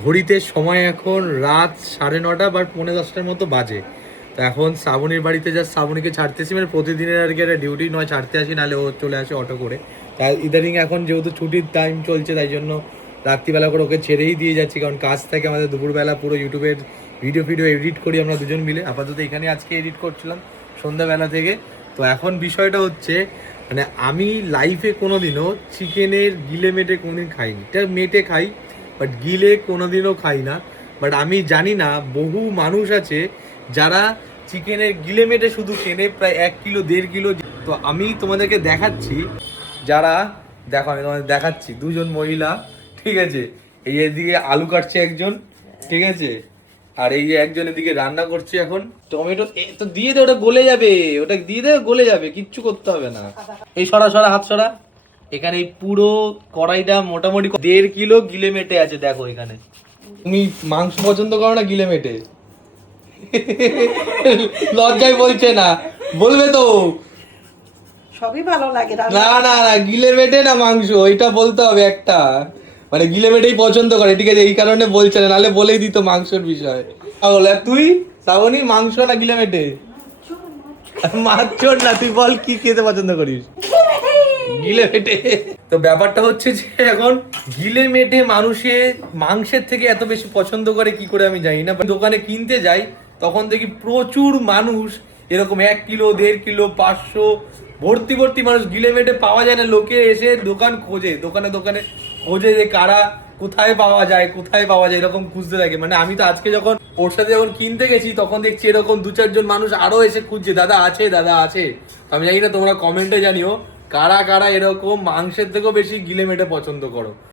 ঘড়িতে সময় এখন রাত 9:30 বা 9:45 মতো বাজে। তো এখন শ্রাবণীর বাড়িতে জাস্ট শ্রাবণীকে ছাড়তেছি, মানে প্রতিদিনের আর কি একটা ডিউটি নয়, ছাড়তে আসি, নাহলে ও চলে আসে অটো করে। তাই ইদানিং এখন যেহেতু ছুটির টাইম চলছে, তাই জন্য রাত্রিবেলা করে ওকে ছেড়েই দিয়ে যাচ্ছি, কারণ কাজ থাকে আমাদের দুপুরবেলা। পুরো ইউটিউবের ভিডিও এডিট করি আমরা দুজন মিলে। আপাতত এখানে আজকে এডিট করছিলাম সন্ধ্যাবেলা থেকে। তো এখন বিষয়টা হচ্ছে, মানে আমি লাইফে কোনোদিনও চিকেনের গিলে মেটে কোনোদিন খাইনি। এটা মেটে খাই, বাট গিলে কোনোদিনও খাই না। বাট আমি জানি না, বহু মানুষ আছে যারা চিকেনের গিলে মেটে শুধু কেনে প্রায় 1 কিলো 1.5 কিলো। তো আমি তোমাদেরকে দেখাচ্ছি, যারা দেখো আমি তোমাদের দেখাচ্ছি দুজন মহিলা, ঠিক আছে? এই এদিকে আলু কাটছে একজন, ঠিক আছে, আর এই যে একজন এদিকে রান্না করছে এখন টমেটো। তো দিয়ে দে, ওটা গলে যাবে, ওটা দিয়ে দে, গলে যাবে, কিচ্ছু করতে হবে না। এই সরা সরা হাত সরা। এখানে এই পুরো কড়াইটা মোটামুটি 1.5 কিলো গিলে মেটে আছে। দেখো এখানে। তুমি মাংস পছন্দ করো না গিলে মেটে? লজ্জায় বলছে না, বলবে তো। সবই ভালো লাগে। না না না, গিলে মেটে না মাংস, এটা বলতে হবে একটা। মানে গিলে মেটেই পছন্দ করে, ঠিক আছে, এই কারণে বলছে না, নাহলে বলেই দিত মাংসের বিষয়। তাহলে তুই শ্রাবণী মাংস না গিলে মেটে? মাছ না, তুই বল কি খেতে পছন্দ করিস? গিলে মেটে। তো ব্যাপারটা হচ্ছে যে এখন গিলে মেটে মানুষে মাংসের থেকে এত বেশি পছন্দ করে কি করে আমি জানি না। দোকানে কিনতে যাই, তখন দেখি প্রচুর মানুষ এরকম 1 কিলো 1.5 কিলো 500 ভর্তি ভর্তি মানুষ। গিলে মেটে পাওয়া যায় না, লোকে এসে দোকান খোঁজে, দোকানে দোকানে খোঁজে যে কারা কোথায় পাওয়া যায়, কোথায় পাওয়া যায়, এরকম খুঁজতে থাকে। মানে আমি তো আজকে যখন ওর সাথে যখন কিনতে গেছি, তখন দেখছি এরকম 2-4 জন মানুষ আরো এসে খুঁজছে, দাদা আছে, দাদা আছে। আমি জানি না, তোমরা কমেন্টে জানিও কারা কারা এরকম মাংসের থেকেও বেশি গিলে মেটে পছন্দ করো।